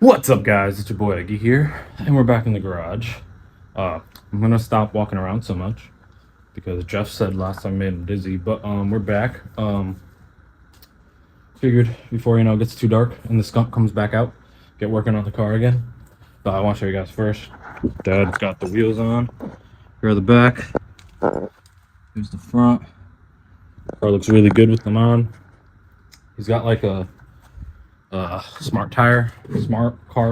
What's up, guys? It's your boy Eggie here, and we're back in the garage. I'm gonna stop walking around so much because Jeff said last time I made him dizzy, but we're back. Figured before it gets too dark and the skunk comes back out, get working on the car again. But I want to show you guys first. Dad's got the wheels on. Here are the back. Here's the front. Car looks really good with them on. He's got like a smart car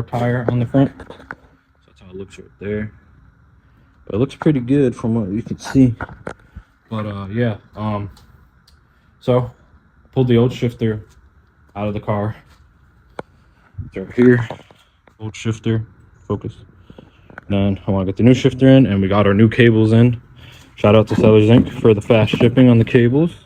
tire on the front. So that's how it looks right there. But it looks pretty good from what you can see. But yeah, so I pulled the old shifter out of the car. It's right here. Old shifter, focus. Then I want to get the new shifter in, and we got our new cables in. Shout out to Sellers Inc. for the fast shipping on the cables.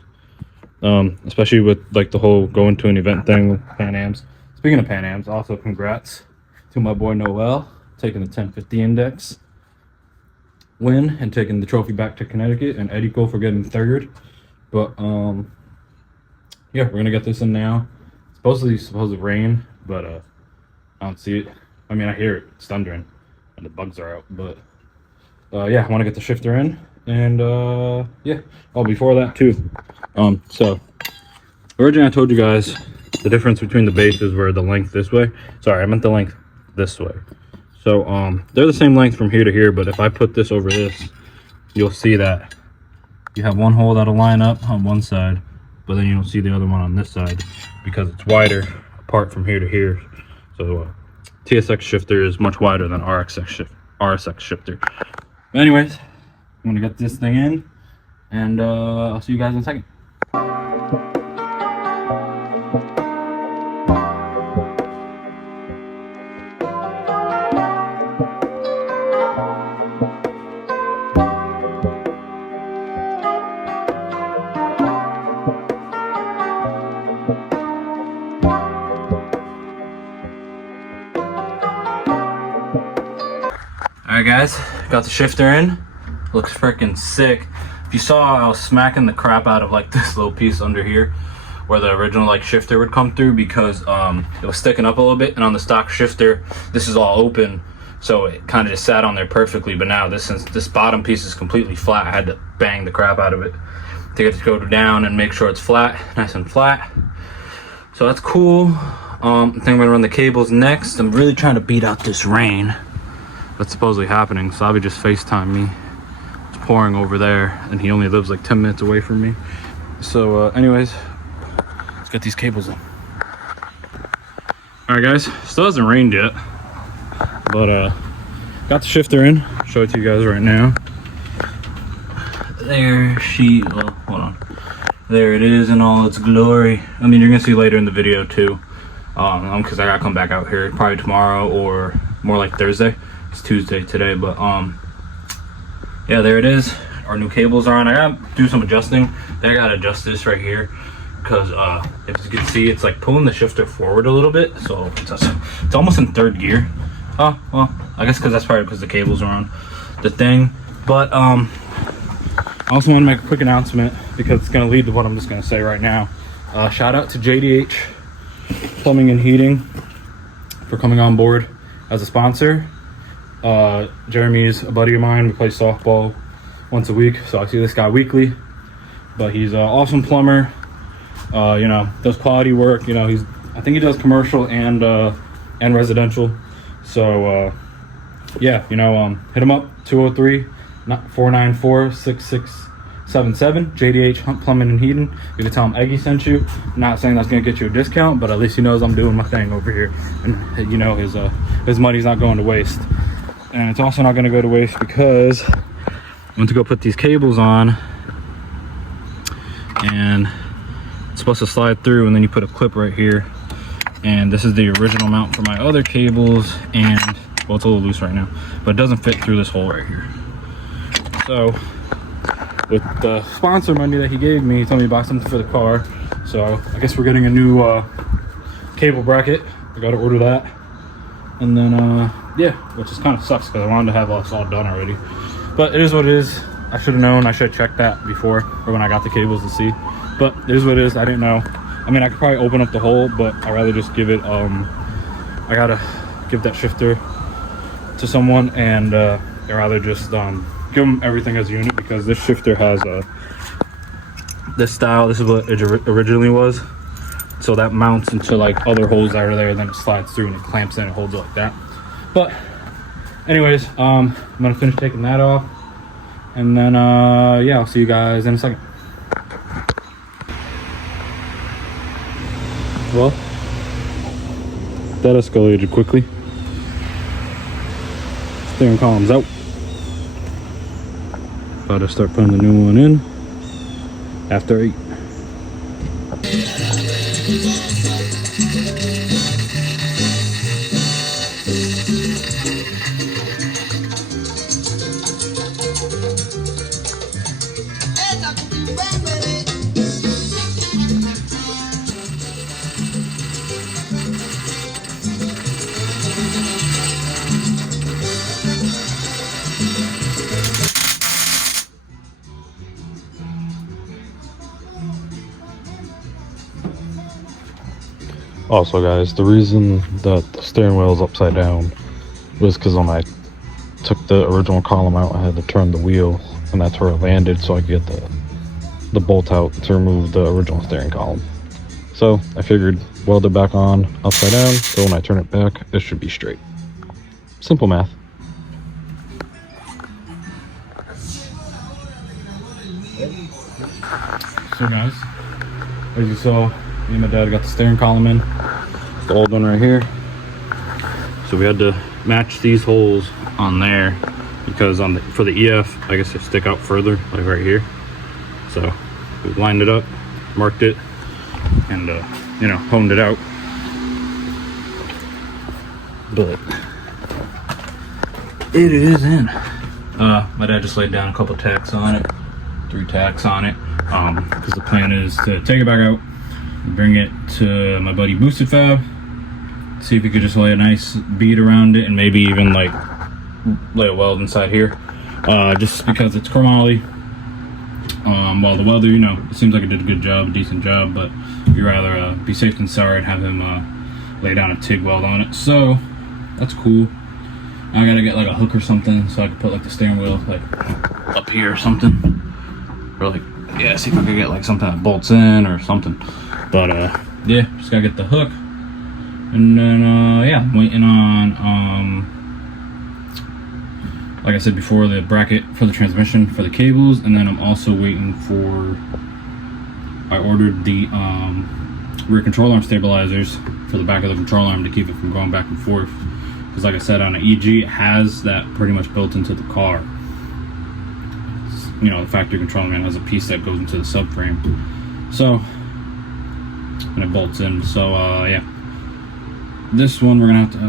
Especially with like the whole going to an event thing with Pan Ams. Speaking of Pan Ams, also congrats to my boy Noel taking the 1050 index win and taking the trophy back to Connecticut, and Eddie for getting third. But yeah, we're gonna get this in now. It's supposed to rain, but I don't see it. I mean, I hear it, it's thundering and the bugs are out, but yeah, I want to get the shifter in. And yeah, oh, before that too, so originally I told you guys the difference between the bases were the length this way. Sorry, I meant the length this way. So they're the same length from here to here, but if I put this over this, you'll see that you have one hole that'll line up on one side, but then you don't see the other one on this side because it's wider apart from here to here. So TSX shifter is much wider than RSX shifter. But anyways, I'm gonna get this thing in, and I'll see you guys in a second. Alright guys, got the shifter in. Looks freaking sick. If you saw, I was smacking the crap out of like this little piece under here where the original like shifter would come through, because it was sticking up a little bit, and on the stock shifter this is all open, so it kind of just sat on there perfectly. But now since this bottom piece is completely flat, I had to bang the crap out of it to get it to go down and make sure it's flat, nice and flat. So that's cool. I think I'm gonna run the cables next. I'm really trying to beat out this rain that's supposedly happening. Xavi just FaceTimed me. It's pouring over there, and he only lives like 10 minutes away from me. So anyways, let's get these cables in. All right guys, still hasn't rained yet, but got the shifter in. I'll show it to you guys right now. Hold on. There it is in all its glory. I mean, you're gonna see later in the video too, because I gotta come back out here probably tomorrow, or more like Thursday. It's Tuesday today, but yeah, there it is. Our new cables are on. I gotta do some adjusting. Then I gotta adjust this right here, because if you can see, it's like pulling the shifter forward a little bit, so it's almost in third gear. Oh well, I guess because that's probably because the cables are on the thing. But I also want to make a quick announcement, because it's going to lead to what I'm just going to say right now. Shout out to JDH Plumbing and Heating for coming on board as a sponsor. Jeremy's a buddy of mine. We play softball once a week, so I see this guy weekly. But he's an awesome plumber. Does quality work. I think he does commercial and residential. So yeah, hit him up, 203-494-6677. JDH Hunt Plumbing and Heating. You can tell him Eggie sent you. I'm not saying that's gonna get you a discount, but at least he knows I'm doing my thing over here, and his money's not going to waste. And it's also not going to go to waste because I went to go put these cables on, and it's supposed to slide through, and then you put a clip right here. And this is the original mount for my other cables, and well, it's a little loose right now, but it doesn't fit through this hole right here. So with the sponsor money that he gave me, he told me to buy something for the car. So I guess we're getting a new cable bracket. I got to order that. And then yeah, which just kind of sucks because I wanted to have this all done already, but it is what it is. I should have known. I should have checked that before, or when I got the cables to see. But it is what it is. I didn't know. I mean, I could probably open up the hole, but I'd rather just give it I gotta give that shifter to someone, and or rather just give them everything as a unit, because this shifter has this style. This is what it originally was, so that mounts into like other holes that are there, then it slides through and it clamps in and holds it like that. But anyways, I'm gonna finish taking that off, and then yeah, I'll see you guys in a second. Well, that escalated quickly. Steering column's out. About to start putting the new one in after 8. Also guys, the reason that the steering wheel is upside down was because when I took the original column out, I had to turn the wheel, and that's where it landed, so I could get the bolt out to remove the original steering column. So I figured weld it back on upside down, so when I turn it back, it should be straight. Simple math. So guys, as you saw, me and my dad got the steering column in. It's the old one right here. So we had to match these holes on there, because for the EF, I guess they stick out further, like right here. So we lined it up, marked it, and you know, honed it out. But it is in. My dad just laid down a couple tacks on it, 3 tacks on it, because the plan is to take it back out, bring it to my buddy Boosted Fab, see if he could just lay a nice bead around it, and maybe even like lay a weld inside here, just because it's chromoly. While the welder, you know, it seems like it did a good job, a decent job, but you'd rather be safe than sorry and have him lay down a TIG weld on it. So that's cool. I gotta get like a hook or something so I can put like the steering wheel like up here or something, or like, yeah, see if I could get like something that bolts in or something. But yeah, just gotta get the hook, and then yeah, I'm waiting on like I said before, the bracket for the transmission for the cables, and then I'm also waiting for, I ordered the rear control arm stabilizers for the back of the control arm to keep it from going back and forth, because like I said, on an EG it has that pretty much built into the car. You know, the factory control arm has a piece that goes into the subframe, so, and it bolts in. So yeah, this one we're gonna have to,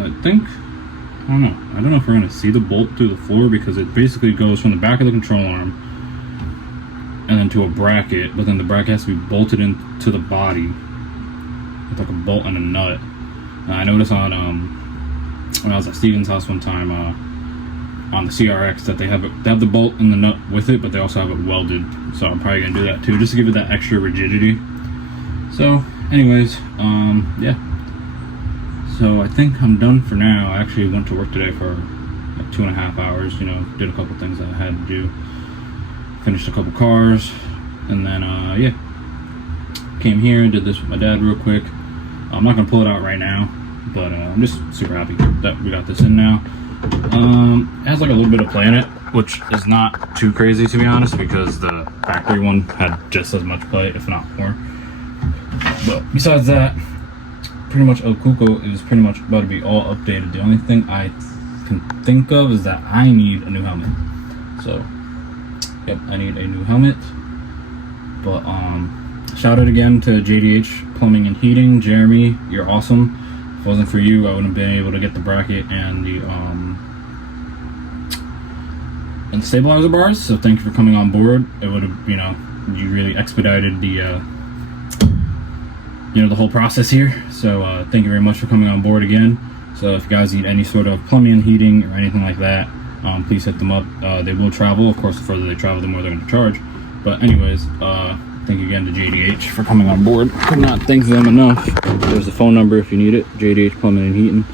I don't know if we're gonna see the bolt through the floor, because it basically goes from the back of the control arm and then to a bracket, but then the bracket has to be bolted into the body with like a bolt and a nut. I noticed on when I was at Steven's house one time, on the CRX, that they have the bolt and the nut with it, but they also have it welded. So I'm probably gonna do that too, just to give it that extra rigidity. So anyways, yeah, so I think I'm done for now. I actually went to work today for like 2.5 hours, you know, did a couple things that I had to do, finished a couple cars, and then yeah, came here and did this with my dad real quick. I'm not gonna pull it out right now, but I'm just super happy that we got this in now. It has like a little bit of play in it, which is not too crazy, to be honest, because the factory one had just as much play, if not more. But besides that, pretty much El Kuko is pretty much about to be all updated. The only thing I can think of is that I need a new helmet. So yep, I need a new helmet. But shout out again to JDH Plumbing and Heating. Jeremy, you're awesome. If it wasn't for you, I wouldn't have been able to get the bracket and the stabilizer bars. So thank you for coming on board. It would have, you know, you really expedited the you know, the whole process here. So thank you very much for coming on board again. So if you guys need any sort of plumbing and heating or anything like that, please hit them up. They will travel. Of course, the further they travel, the more they're going to charge. But anyways, thank you again to JDH for coming on board. Could not thank them enough. There's the phone number if you need it. JDH Plumbing and Heating.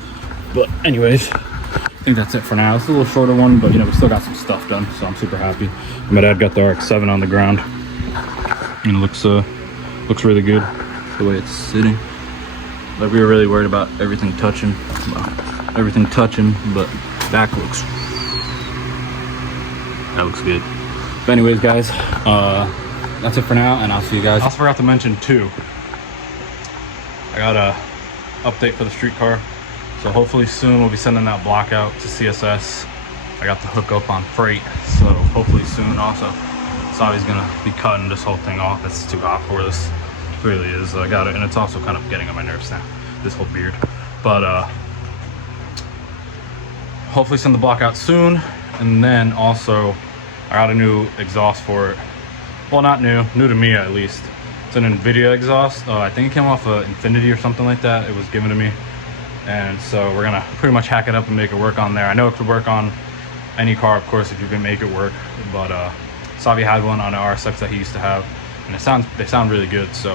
But anyways, I think that's it for now. It's a little shorter one, but you know, we still got some stuff done, so I'm super happy. My dad got the RX-7 on the ground, and it looks really good the way it's sitting. Like, we were really worried about everything touching, but back looks good. But anyways, guys, that's it for now, and I'll see you guys. I also forgot to mention too, I got a update for the street car. So hopefully soon we'll be sending that block out to CSS. I got the hook up on freight, so hopefully soon. Also, Xavi's gonna be cutting this whole thing off. It's too hot for this. It really is. I got it, and it's also kind of getting on my nerves now, this whole beard. But hopefully send the block out soon. And then also, I got a new exhaust for it. Well, not new to me at least. It's an NVIDIA exhaust. I think it came off of Infinity or something like that. It was given to me. And so we're gonna pretty much hack it up and make it work on there. I know it could work on any car, of course, if you can make it work. But Xavi had one on an RSX that he used to have, and they sound really good. So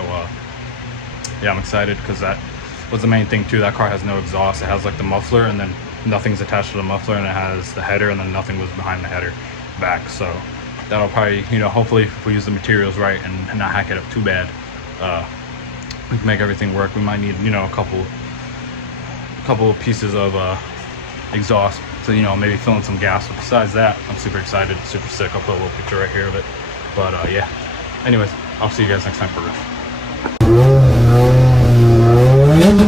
yeah, I'm excited because that was the main thing too. That car has no exhaust. It has like the muffler, and then nothing's attached to the muffler, and it has the header, and then nothing was behind the header back. So that'll probably, you know, hopefully if we use the materials right and not hack it up too bad, we can make everything work. We might need, you know, a couple of pieces of exhaust to, you know, maybe fill in some gas. But besides that, I'm super excited, super sick. I'll put a little picture right here of it. But yeah, anyways, I'll see you guys next time for real.